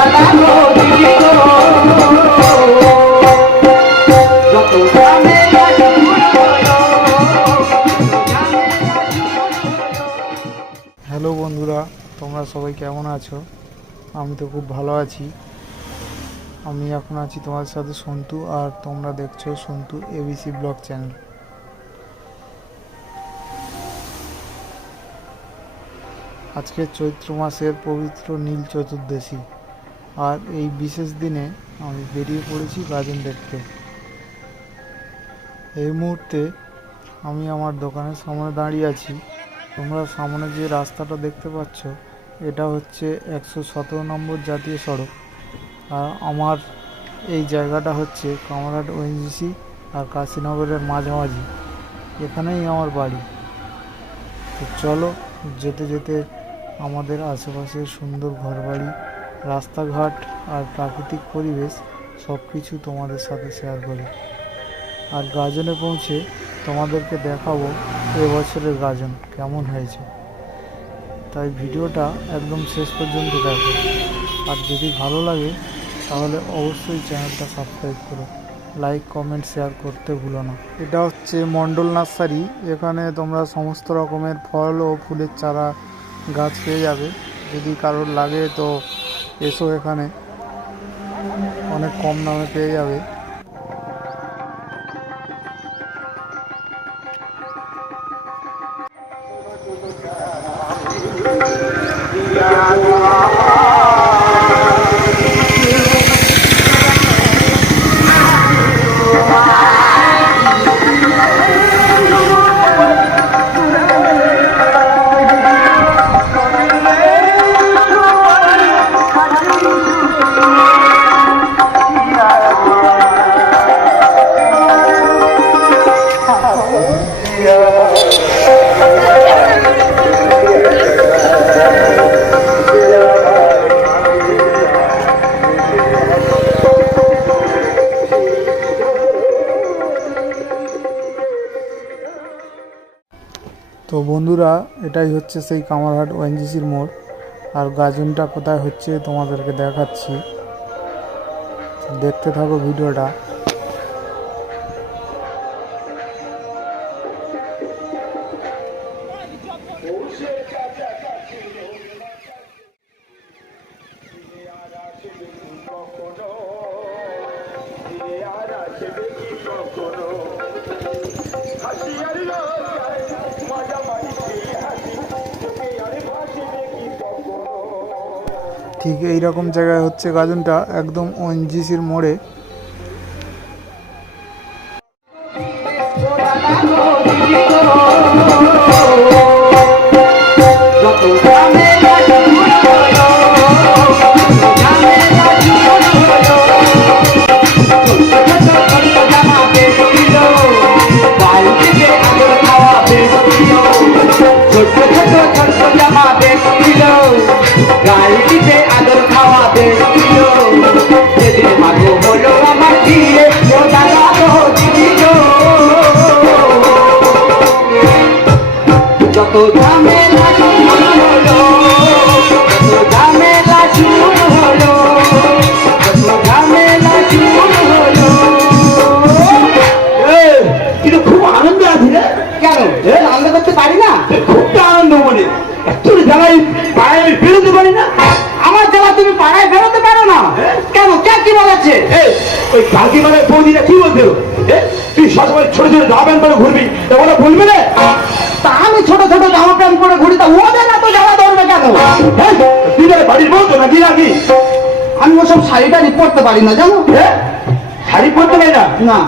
Hello বন্ধুরা, তোমরা সবাই কেমন আছো? আমি তো খুব ভালো আছি। আমি এখন আছি তোমাদের সাথে সন্তু, আর তোমরা দেখছো সন্তু এবিসি ব্লগ চ্যানেল। আজকে চৈত্র মাসের পবিত্র নীল চতুর্দশী, আর এই বিশেষ দিনে আমি বেরিয়ে পড়েছি গাজন দেখতে। এই মুহূর্তে আমি আমার দোকানের সামনে দাঁড়িয়ে আছি। তোমরা সামনে যে রাস্তাটা দেখতে পাচ্ছ, এটা হচ্ছে 117 নম্বর জাতীয় সড়ক। আর আমার এই জায়গাটা হচ্ছে কামারহাট ওএনজিসি আর কাশীনগরের মাঝামাঝি। এখানেই আমার বাড়ি। তো চলো যেতে যেতে আমাদের আশেপাশের সুন্দর ঘরবাড়ি, রাস্তাঘাট আর প্রাকৃতিক পরিবেশ সব কিছু তোমাদের সাথে শেয়ার করি। আর গাজনে পৌঁছে তোমাদেরকে দেখাবো এবছরের গাজন কেমন হয়েছে। তাই ভিডিওটা একদম শেষ পর্যন্ত দেখো। আর যদি ভালো লাগে তাহলে অবশ্যই চ্যানেলটা সাবস্ক্রাইব করো, লাইক কমেন্ট শেয়ার করতে ভুলো না। এটা হচ্ছে মণ্ডল নার্সারি। এখানে তোমরা সমস্ত রকমের ফল ও ফুলের চারা গাছ পেয়ে যাবে। যদি কারোর লাগে তো এসো, এখানে অনেক কম দামে পেয়ে যাবে। তো বন্ধুরা, এটাই হচ্ছে সেই কামারহাট ওএনজিসির মোড়। আর গাজনটা কোথায় হচ্ছে তোমাদেরকে দেখাচ্ছি, দেখতে থাকো ভিডিওটা। ঠিক এইরকম জায়গায় হচ্ছে গাজনটা, একদম ওএনজিসির মোড়ে। তুই সবসময় ছোট ছোট জামা প্যান্ট পরে ঘুরবি, ওরা বলবে না? তা আমি ছোট ছোট জামা প্যান্ট পরে ঘুরি, তা ওদের না তো জামা ধরবে কেন? তুই বাড়ির বলতো নাকি নাকি? আমি ওসব শাড়িটা পরতে পারি না, জানো? শাড়ি পরতে পারি না? না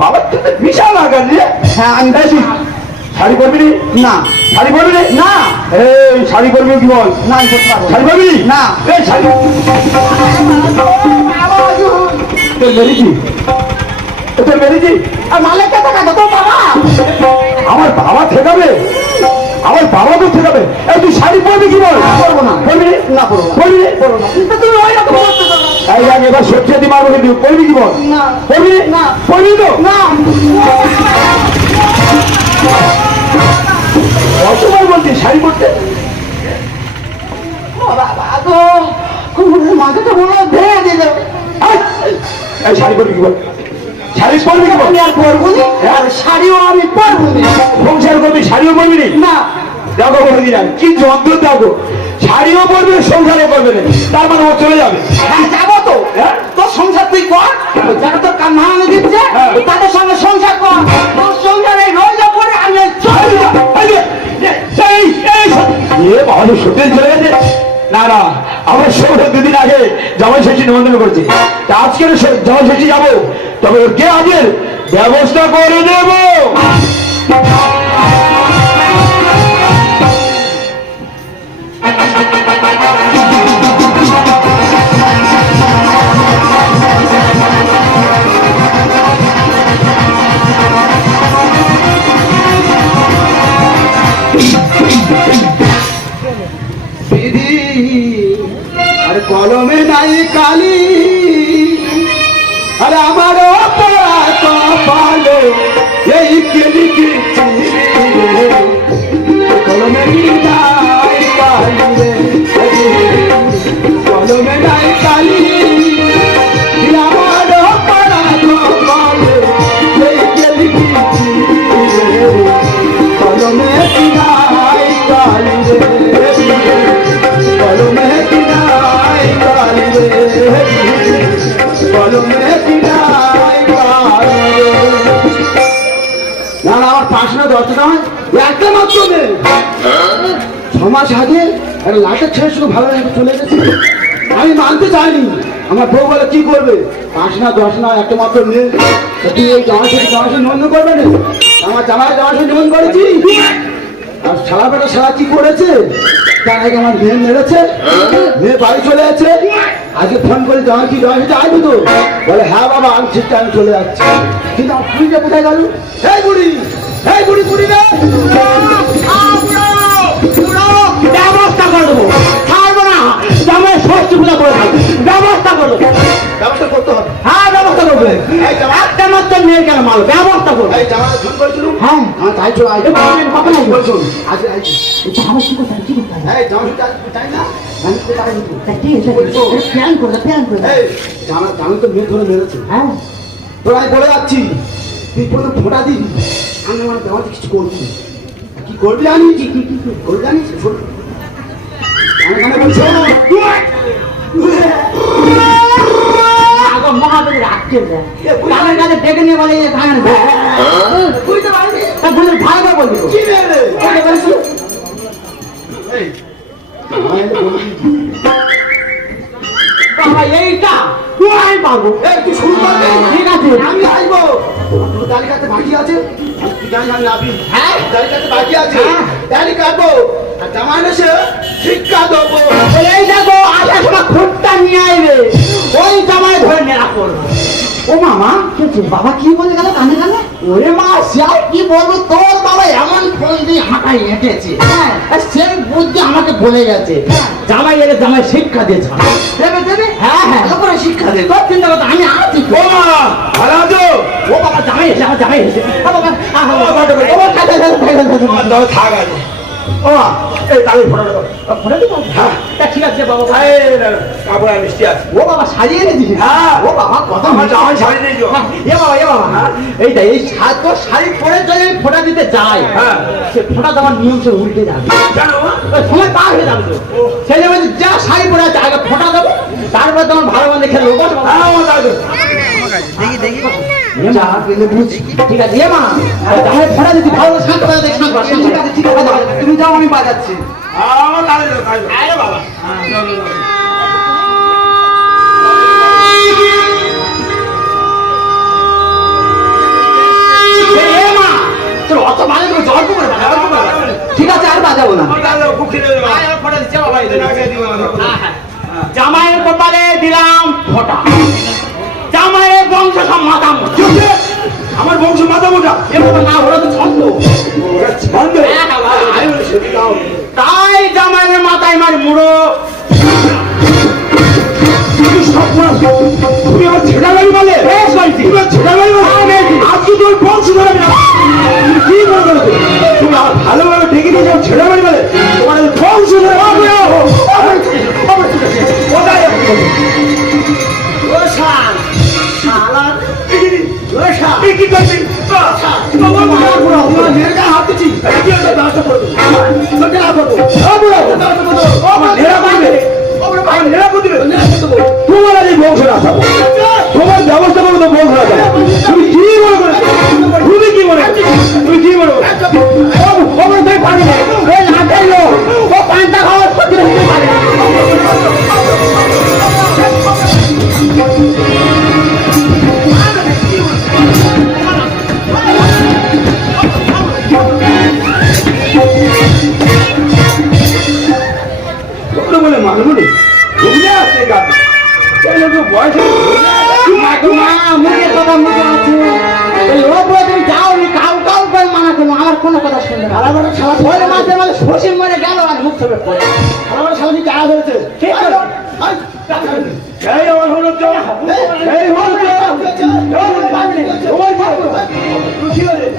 বাবা, তুই তো বিশাল আকার রে। হ্যাঁ আমি বেশি। শাড়ি পরবি না? শাড়ি পরবি না? এই শাড়ি পরবি কি বল? না শাড়ি পরবি না। এই শাড়ি মেরেছি। আর মালিককে টাকা তো বাবা, আমার বাবা ঠেকাবে, আমার বাবা তো ঠেকাবে। তুই শাড়ি পরবি কি বল? পরবো না। পরবি না? পরবি তুমি ওই রকম এবার সত্যি যদি মারবো, কিন্তু পরবি কি বল? পরবি না? পরবি তো না। কতবার বলছি শাড়ি পরতে? বাবা গো, মাথাটা বলে ভেঙে দিল। এই শাড়ি পরবি কি বল? শাড়ি পরবি কি বল? আমি আর পরবো না, আর শাড়িও আমি পরবো না। সংসার করবি শাড়িও পরবি না? দেখো বলে দিলাম কি যন্ত্র দেখো, শাড়িও পরবে সংসারও করবে না, তার মানে ও চলে যাবে। হ্যাঁ যাবো তো, তোর সংসার তুই কর, যারা তোর কান্না আনে দিচ্ছে তাদের সঙ্গে সংসার কর, তোর সংসারে রয়ে পরে আমি চলে যাবো। সত্যি চলে গেছে না? না, আমার সৌরভ দুদিন আগে জামাই ষষ্ঠী নিমন্ত্রণ করেছে, তা আজকে জামাই ষষ্ঠী যাবো, তবে ওর কে আজের ব্যবস্থা করে দেবো। আরে কলমে নাই কালি, আরে আমার কপালে এই কেলিকে কলমে নাই কালি রে, কলমে নাই কালি আমার কপালে এই কেলিকে কলমে নাই কালি রে, কলমে কিনাই কালি রে, কলমে কিনাই কালি রে। না না, আমার 5 না 10 টাকা একটা মাত্র নেই। 6 মাস আগে একটা লাটের ছেলে শুধু ভালো লাগে চলে গেছে, আমি মানতে চাইনি। আমার বউ বলে কি করবে, 5 না 10 না একটা মাত্র নেই, তুই এই জামাই নিমন্ত্রণ করবে না? আমার জামাই নিমন্ত্রণ করেছি, আর সারা বেটা সারা কি করেছে, তার আগে আমার মেয়ে মেরেছে, মেয়ে বাড়ি চলে যাচ্ছে। আজকে ফোন করে জামাই কি আসবি তো? বলে হ্যাঁ বাবা আমি ঠিক টাইমে চলে যাচ্ছি। কিন্তু আমার বুড়িটা কোথায় গেল? এই বুড়ি, এই বুড়ি, বুড়ি রে ব্যবস্থা করে দেবো, ছাড়বো না, জামাই ষষ্ঠী পূজা করে থাকবে, ব্যবস্থা করে দেবো। ব্যবস্থা করতে হবে, হ্যাঁ ব্যবস্থা করবে। একটা মাত্র মেয়ের কেন মাল ব্যবস্থা করবে। হ্যাঁ তাই চলো জানো তো মেয়ে ধরে মেরেছে। হ্যাঁ তোর আমি বলে যাচ্ছি, তুই প্রথম ফোঁটা দিবি, আমি আমার দেওয়াতে কিছু করবি, কি করবি জানি, কি করবি জানিস? বলছো মহাদেবের আটকে কানের কাছে ডেকে নিয়ে বলে বুঝতে পারবি, ভালো বলবি এইটা আমি পারবো, তুই শুরু করবি, ঠিক আছে আমি আসবো। দালি কাটতে বাকি আছে, হ্যাঁ দালি কাটতে বাকি আছে, দালি কাটবো আর জামাই এসে শিক্ষা দেবো। এই দেখো আসার সময় খুঁটটা নিয়ে আইবে, ওই জামাই ধরে নেড়া করবো। ও মামা বাবা কি বলে গেল কানে কানে? ওরে মা সে কি বলবো, তোর বাবা এমন ফোন দিয়ে হাঁটাই হেঁটেছে, সেই বুদ্ধি আমাকে বলে গেছে, জামাই এলে জামাই শিক্ষা দিয়েছে। দেবে দেবে, হ্যাঁ হ্যাঁ করে শিক্ষা দেবে, তোর চিন্তা করতে আমি আছি। ও মা ভালো আছো? ও বাবা জামাই এসে, আমার জামাই এসে, থাক আছে। ও এই তাহলে ফোনে দেবো, হ্যাঁ ঠিক আছে বাবা। কাপড় মিষ্টি আছে, ও বাবা সাজিয়ে এনেছি। হ্যাঁ ও বাবা কত জামাই শাড়ি দিয়েছো। এ বাবা এ বাবা, এইটা এই তোর শাড়ি পরে যদি আমি ফোঁটা দিতে যাই, হ্যাঁ সে ফোঁটা দেওয়ার নিয়ম সে উল্টে যাবে, সময় পার হয়ে যাবে। সেই জন্য যা শাড়ি পরে আছে আগে ফোঁটা দেবো, তারপরে তোমার ভালো মন্দ খেলে দেখি দেখি ঠিক আছে। মা তাহলে ফোঁটা দিচ্ছি, ভালো শান্ত করে দেখ, ঠিক আছে ঠিক আছে তুমি যাও আমি বাজাচ্ছি। বাবা ঠিক আছে আর বাজাবো না। জামাইয়ের কপালে দিলাম ফোঁটা, জামাইয়ের বংশ সব মাথা মোটা। আমার বংশ মাথা মোটা? এভাবে না, ওরা তো ছন্দ, তাই জামাইয়ের মাথায় মার মুড়ো। তুমি আমার ছেড়া বাড়ি বলে, ছেড়া বাড়ি বলে আজকে তোর বংশ ধরে কি করবে? তুমি আমার ভালোভাবে ডেকে নিয়ে যাও ছেড়া বাড়ি বলে, তোমার বংশ ধরে ও শাল শালা ও শাল তুই কি করবি তোমার মারা পুরো তোমার মেয়ের গায়ে হাত দিচ্ছি কি একটা ব্যবস্থা করবো তোকে না করবো আমার নিরাপদ দেবে আমার নিরাপদ দেবে তোমার আজ এই বংশ রাখাবো তোমার ব্যবস্থা করবো তো বংশ রাখাবো তুমি কি মনে করে তুমি কি মনে তুমি কি মনে করো পারি না ওই লাঠের লোক ও পান্তা খাওয়ার ক্ষতি হতে পারে তোমরা বলে মানবনি ঘুমিয়ে আসছে গাছে সেই লোক বয়স মুখের কথা মুখে আছে এই ও বলে তুমি যাও নি কাউ কাউ করে মানা করলো আমার কোনো কথা শুনবে না আলাদা ছাড়া পরে মাঝে মাঝে শশী মরে গেল আর মুখ থেকে পড়ে আমার সামনে চারা ধরেছে ঠিক আছে এই আমার হলো তো এই হলো তো তোমার কি হলো